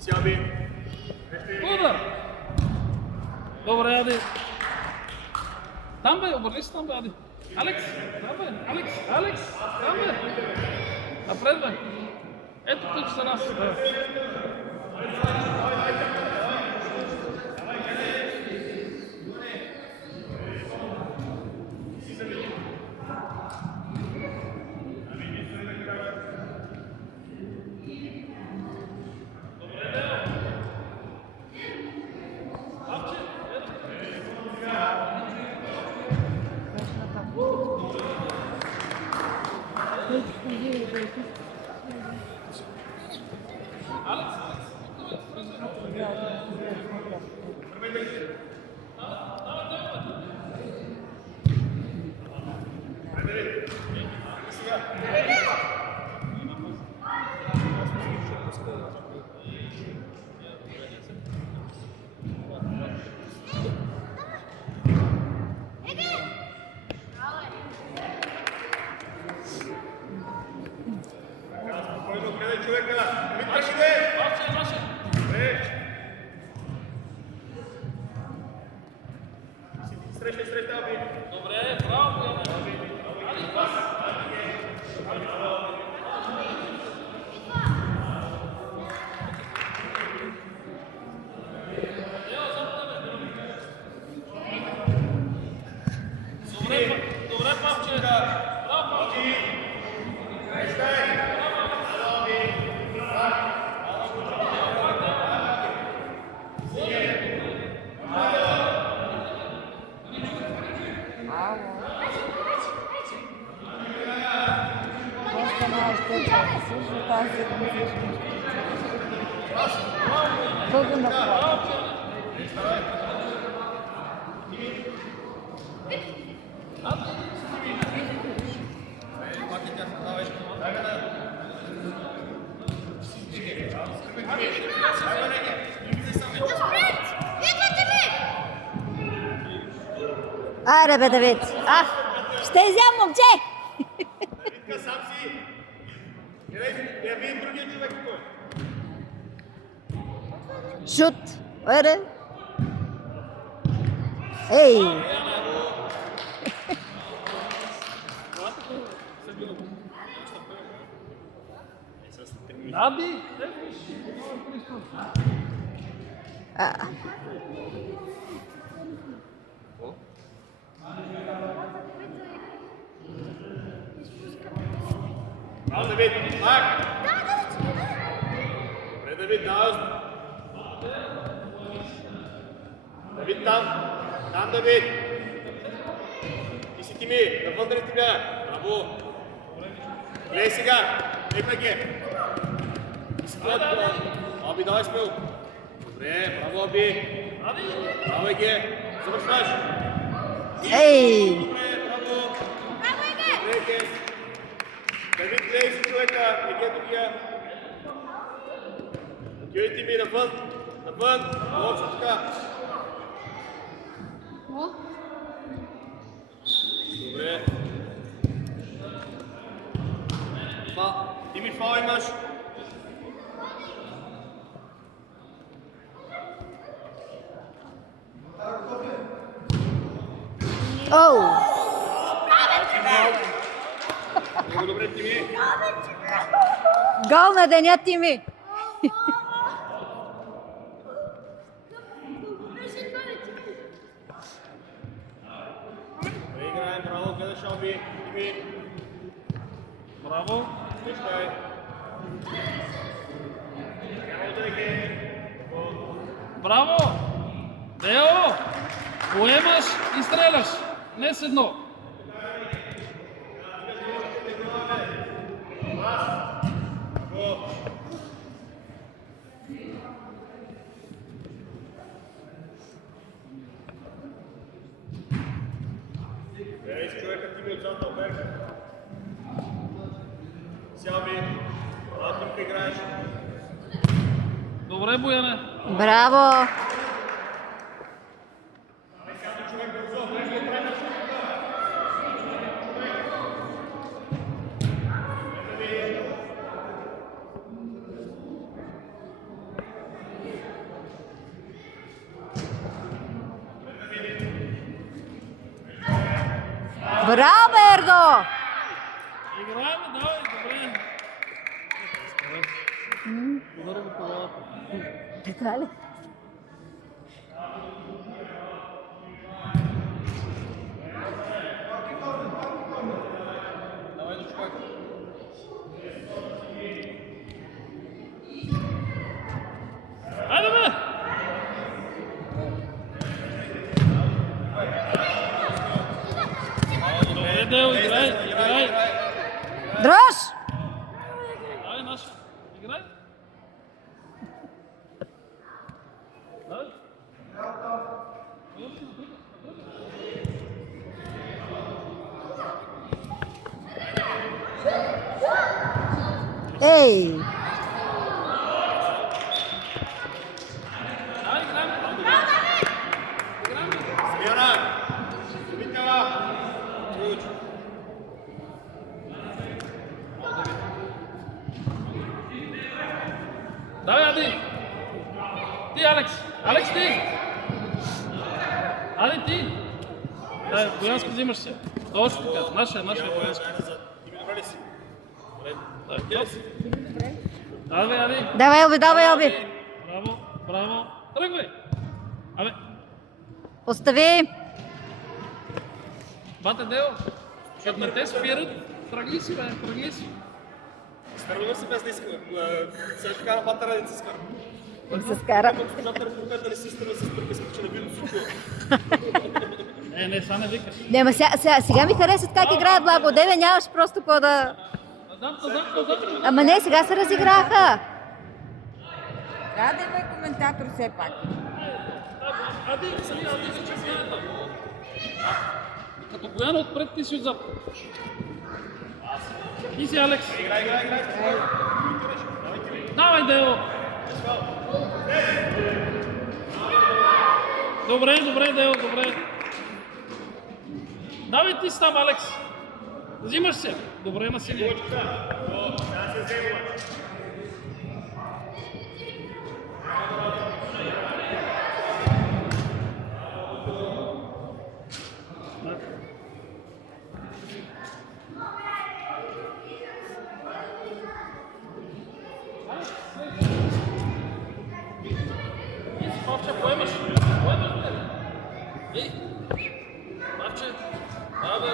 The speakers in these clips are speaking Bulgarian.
Удар! Добре, Ади. Там бе, обърни се там бе, Ади. Алекс, там бе, Алекс, там бе. Напред бе. Ето тук за нас. Добре, браво, Ади, пас. Добре, Павче. Браво, Павче. Много направо. Аре бе, Давид! Ще изям, момче! Сам си! Я видим другия човек кой. Шут! Аре! Ей! Ади, Браво, Давид! Мак! Добре, Давид, давай! Давид, там! Там, Давид! Ти си Тими! Навън да не ти бяга! Браво! Гледай сега! Лепна ги! Ти си това! Аби, давай смело! Добре, браво, Аби! Давай ги! Завършваш! Ей! Добре, браво! Добре, Ге! Давид, гледай си човека! Еге другия! Отивай Тими, навън! Навън! Лошо така! Добре. Фал. Тими, фал имаш. Оу! Много добре, Тими. Гол на деня, Тими! Добре, играем. Браво, гледаш Алби. Тими. браво. Виждай. Браво, Деге. Браво! Део! Поемаш и стреляш. Не с едно. Гледай си човека, Тими отзад на оберка. Сялби. Латърка играеш. Добре, Бояне. Браво! Браво, Ерго! Играем, давай, добре. Удари го по главата. Така ли? Айде, бе! Добре, Део, играй. Дрож! Давай, наша. Играй. Давай. Ей! Давай, играем. Смяна! Витава! Чуч! Давай, Ади. Ти, Алекс. Алекс, ти. Ади, ти. Дай, Боянско взимаш се. Точно така. Наша Боянско. Ти ми добре ли си? Давай, Ади. Давай, Оби, давай, Оби! Браво. Тръгвай. Абе, Остави! бате Део. Като не те спират, тръгли си, бе, тръгли си. Стървам се без да иска. Сега така на пата ради се скара. Им се скара. Госпожата репортер да не се стърва с пръка, че на видно всичко. Не, сега не викаш. Не, ма сега ми харесват как играе Благо. Деве нямаш просто какво да... Назад. Ама не, сега се разиграха. Трябва да има коментатор все пак. Ади, че знаете. Като Бояна отпред, ти си отзад. Ти си, Алекс. Играй. Давай, Део. Добре, Део, добре. Давай ти став, Алекс. Взимаш се. Добре, на синия. Сега се взема. Павче, поемаш, бе. Ей, Павче, бе.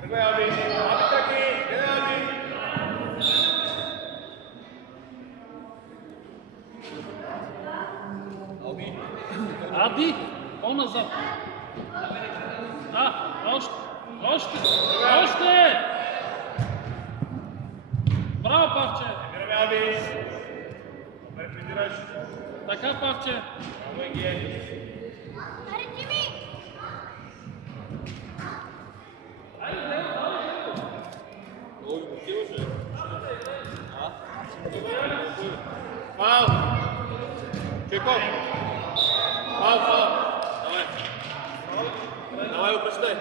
Тръгвай, Аби. Аби, таки. Аби. Ади, по-назад. Още. Браво, Павче. Играме, Аби. Добре придираш. Така, Павче. Браво, Еге. Фаул! Чеков! Фаул! Давай, обръщай!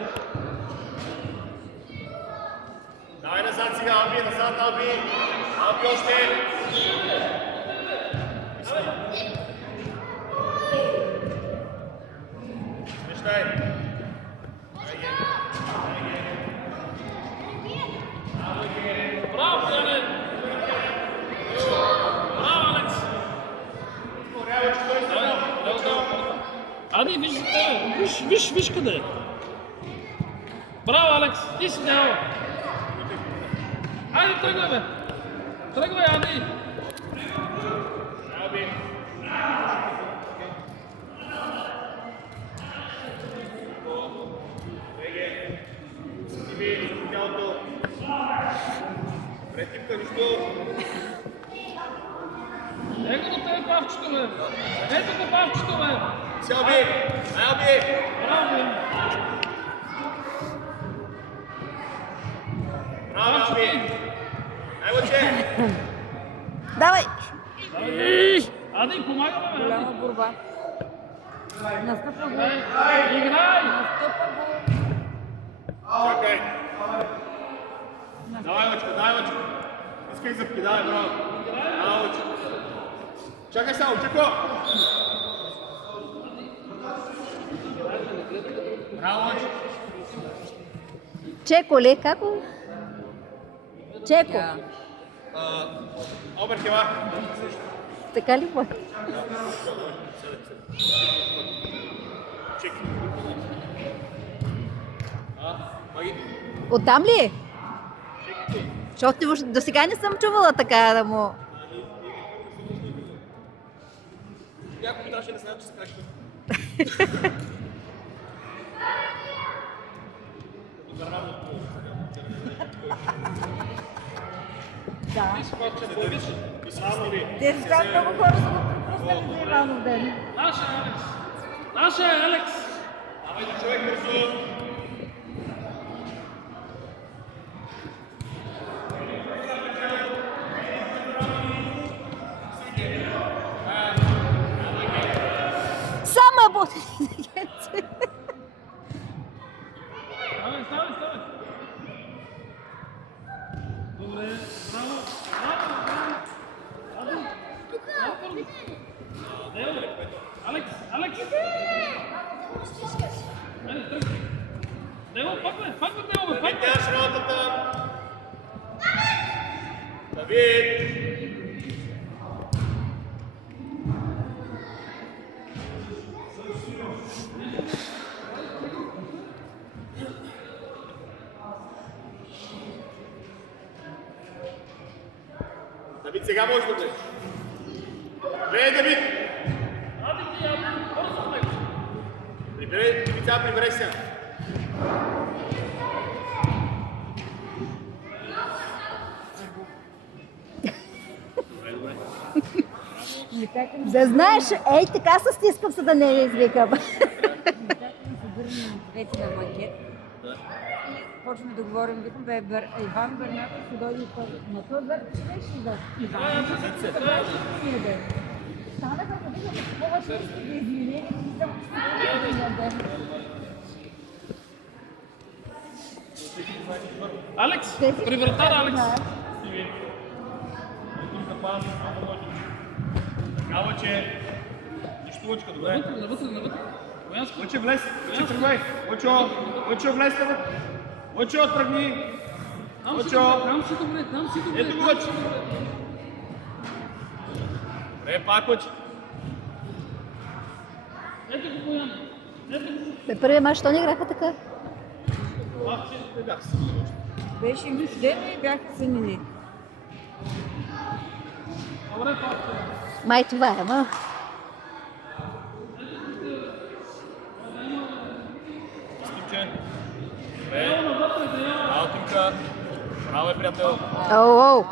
Давай назад сега, Аби, назад, Аби! Аби още! Смещай! Браво, Бояне. Браво, Алекс. Ади, виж за тебе. Виж къде е. Браво, Алекс. Ти си Део. Айде, тръгвай, бе. Тръгвай, Ади. Аби! Еге! Стиви, тялото! Претипка, нищо! Ето го тебе, Павчето, бе. Ето го, Павчето, бе. Си, Аби! Аби! Браво, бе. Браво, Аби! Най-лъче! Давай! Ади, помагаме, бе. Голяма борба. Настъпва го. Играй! Настъпва го. Чакай! Давай, Лъчко, давай, Лъчко. Искай зъбки, давай, браво. Браво, Лъчко. Чакай само, Чеко. Браво, Лъчко. Чеко ли? Како? Чеко. Да. Обер, хела. Така ли бе? Чеки. Маги. Оттам ли е? Защото до сега не съм чувала така да му... Някой ми трябваше да знам, че се краща. Да. И само ли? Те сега много хора са го пропуснали за Иванов ден. Наша е Алекс! Наша е Алекс! Давай до човек бързо. Сама боти! Ставай, ставай, ставай! Добре, браво! Браво! Браво! Алекс! Алекс! Айде, тръгни! Дево, пак бе! Пак бе, Дево, бе! Пак Давид, бе! нямаш работата. Давид! Давид, сега можеш да влезеш. Влезай, Давид! Аде ти, бързо в него! Прибирай, Давид, прибирай се. Да знаеш, ей така се стискам, за да не я извикам. Двете на банкет. И почваме да говорим, викам, бе, Иван Бернаков ще дойде на този верх, че беше да Иван. Станаха да видим такова често да изменение, и съм Алекс! При вратара, Алекс! Такава, че... Нищо, Лъчка, добре. Навътре, навътре! Боянско! Лъче, влез. Лъче, тръгвай. Лъчо, влез навън. Лъчо, тръгни. Там си добре, там си добре, там си добре! Ето го, Лъчо. Добре, пак, Лъче. Ето го, Боян! Ето го! Бе, първия мач, що не играха така? Не бях си. Беше им ден и бяха сънини. Добре, пак! Май това е, ама. Стимче. Добре. Браво, Тимка. Браво е, приятел. Оу.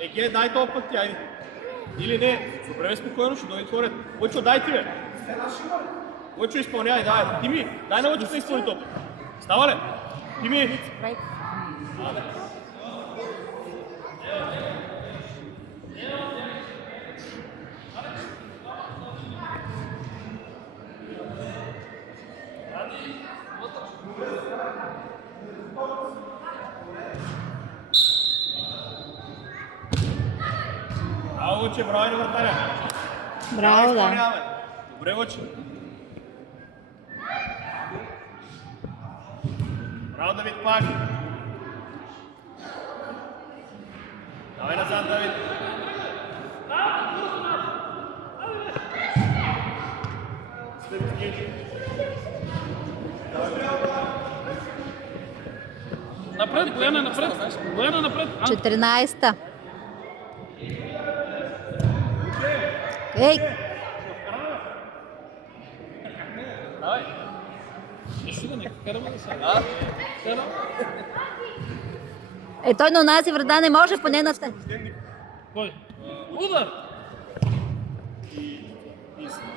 Еге, дай този път ти, айде. Или не, добре, спокойно, ще дойде твой ред. Лъчо, дай ти, бе. Лъчо, изпълнявай, давай. Тими, дай на Лъчо да изпълни топ. Става ли? Тими. Браво, Лъче, браво на вратаря. Браво, да. Изпълняваме. Добре, Лъче. Браво, Давид, пак. Давай назад, Давид. Напред, Бояна, напред! Бояна, напред! 14-та. Ей, Давай. Нищо да не караме да се. Караме. той на онази врата не може, поне на те. Кой? Удар!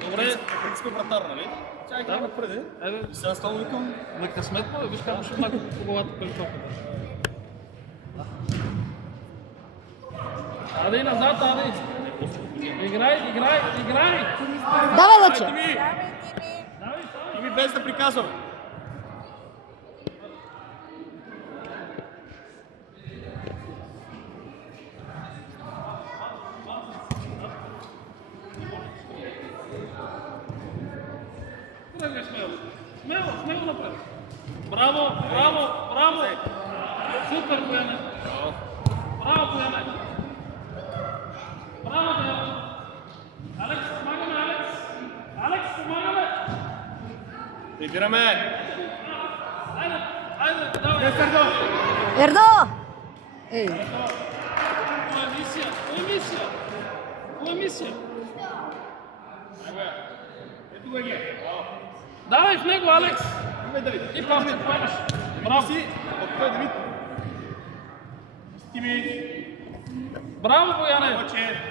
Добре. Принципен вратар, нали? Чакай да напред, Айде, и сега стално викам. на късмет му, виж как ще мака по главата пред топата. Аде назад, аде! Играй, играй, играй! Давай, Лъче. Тими! Тими без да приказвам. него напред. Браво, браво, браво! Супер, Бояне! Браво, Бояне! Браво, Бояне! Алекс, помагаме, Алекс! Алекс, помагаме! Прибираме! Айде, айде, давай! Сърдо! Ердо! Ей, Това е мисия, това е мисия! Това е мисия! Ето го е. Давай в него, Алекс! Ме, Давид. И Павче, поемаш! Браво! Си, откъде Давид? Тими. Браво, Бояне! Повече.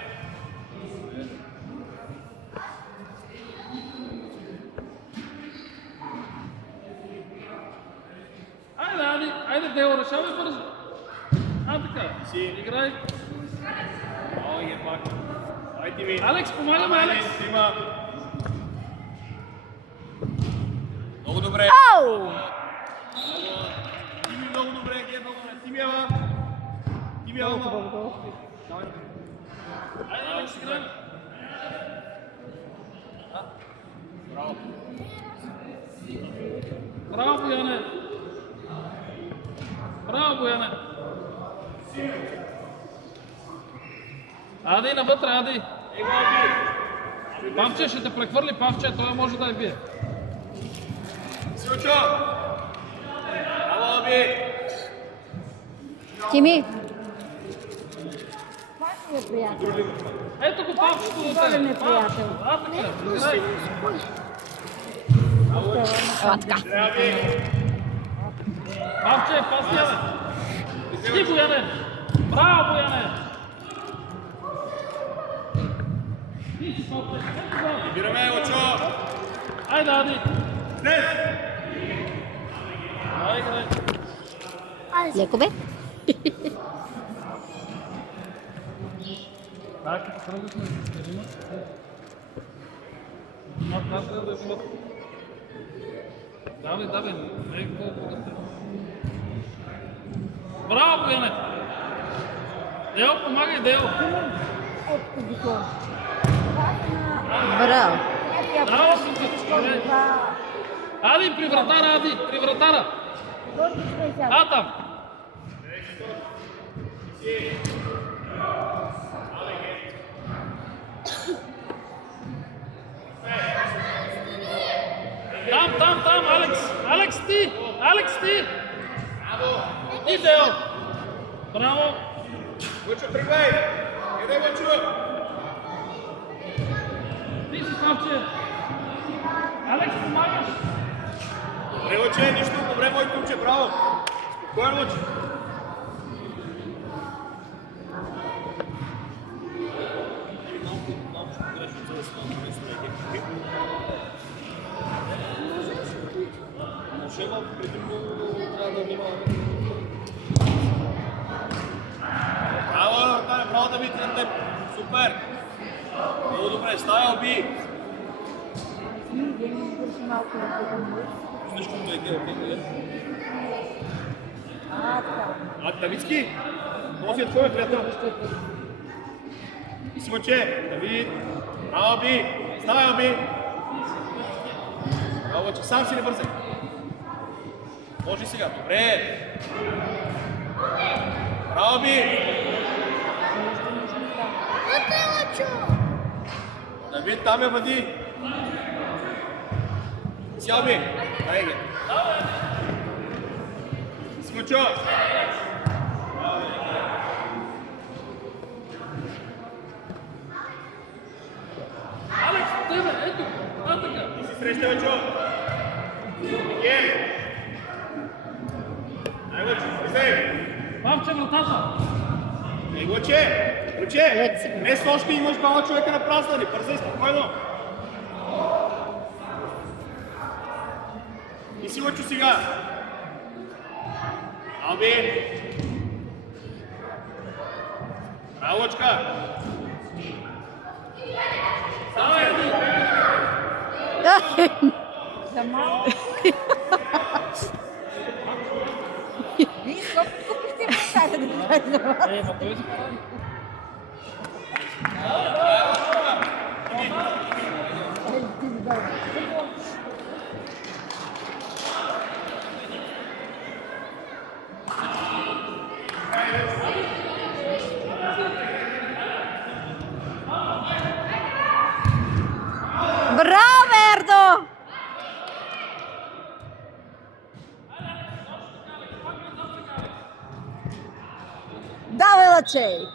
Айде, Ади, айде, Дело, решавай бързо! Така, Си. играй! Ой, е пак. Ай, Тими. Алекс, помагаме, Алекс! Тима. Много добре. ау! Тими много добре, гледай много добре. Тими, ела. Тими, ела. Давай. Айде, Алекс, играй! Браво. Браво, Бояне! Браво, Бояне! Ади, навътре, Ади! Павче ще те прехвърли, Павче, той може да я бие. Силчо. Браво, Аби. Тими! Това е приятел. Ето го Павчето до Той ми е теб. приятел. А, така, играй. Ела така. Аби. Павче, пасния, бе! Стиги, Бояне! Браво, Бояне! Ти си, Павче, ето го! Прибираме, Очо. Айде, Ади! Днес. Ай, играй! Леко бе. Так, като тръгвахме, кажи ме. Това трябва да е било. Давай, не е колко да те. Браво, Бояне! Део, помагай, Део! Ето ги то. Браво. Браво, супер! Ади, при вратара, Ади, при вратара! А, там! Там, Алекс! Алекс, ти! Алекс, ти! И Део! Браво! Очо, тръгвай. Къде, Очо? Ти си, Павче! Алекс, помагаш! Добре, Оче, нищо. Добре, мой кумче, браво. Спокойно, Оче. Браво, Давид, на теб. Супер. Много добре, стая, Оби. Малко на това. Виждаш колко е гел, Така. А, Давидски? Този е твой приятел. И си мъче. Давид. Браво, Оби. Ставай, Оби. Браво, че сам си не бързай. Може и сега. Добре. Браво, Оби. Давид, там я въди. Си, Оби. Дай ги. Си мъчо. Алекс, тебе, ето! А, така! Ти си среща, Очо. Мигел. Дай, Очо, влизай. Павче, вратата! Ей, Оче. Оче. Лекси. Днес още имаш двама човека на празнани. Бързай, спокойно. И си, Очо, сега. Алби. Браво, Очка. Давай, Ади! За малко. Вие колко купихте мечтата да ви кажа? Ма той си прави. Мачей.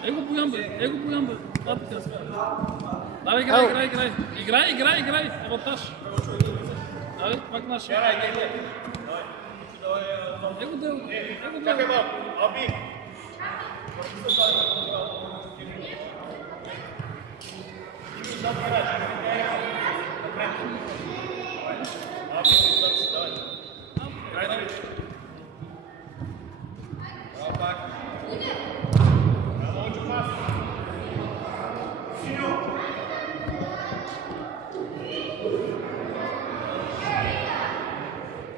Его боям бе. Давай, играй. Авантаж. Давай, пак наш. Его дел. Чакай малко. Алби.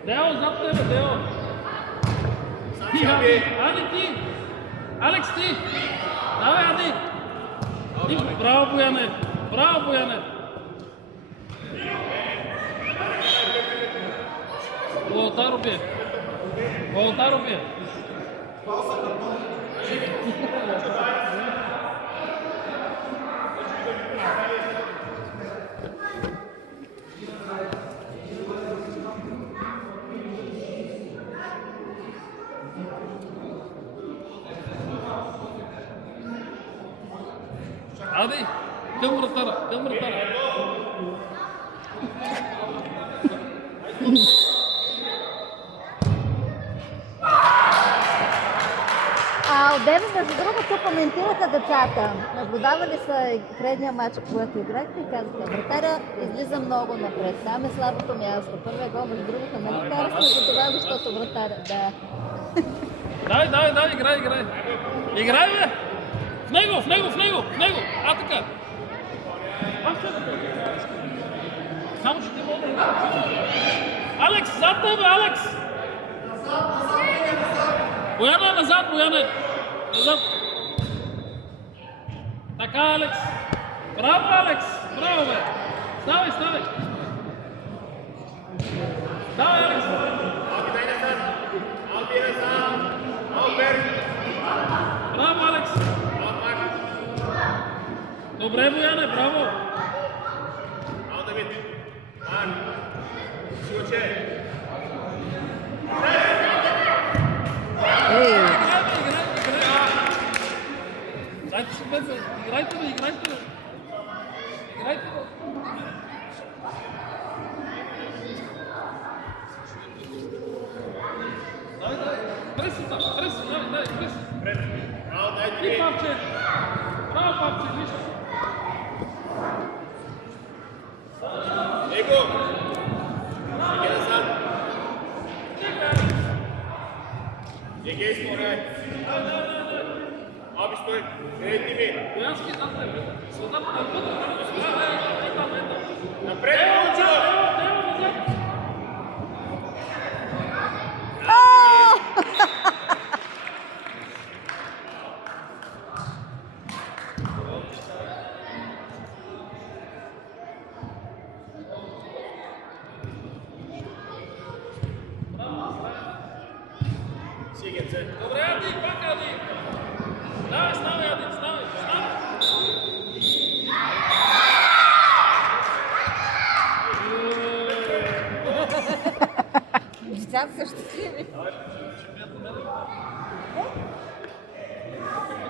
Део, зад тебе, Део. Ти, Ади, ти. Алекс, ти. Давай, Ади. Ти, браво, Бояне. Волтаро бе. Ади, към вратара. Отдеве, между другото, коментираха децата. Наблюдавали са предния матч, когато играхте и казаха, вратаря излиза много напред. Там е слабото място. Първия гол, между другото, нали карахме за това, защото вратаря, да. Дай, играй. Играй, бе! В него! А, така! Само ще ти мога. Алекс, зад тебе, Алекс! Бояне, назад! Така, Алекс! Браво, Алекс! Браво, бе! Ставай! Давай, Алекс! Браво, Алекс! Добре, Бояне, браво! Дайте се бе, играйте бе! Давай, прес, прес! И Павче! Браво, Павче, виж! Его! Иди назад! Егей, спорай! Аби, стой! Перед ми! Боянски зад тебе! Солдат на пътя! Напред, Момчо! Добре, Ади, пак Ади! Ставай, Ади, ставай! Децата са щастливи.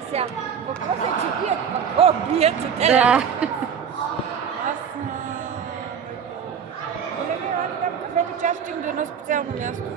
Сега, въпросът е, че бият. Бият от тебе. Да. Аз... Колеги, там кафето част стигна до едно специално място.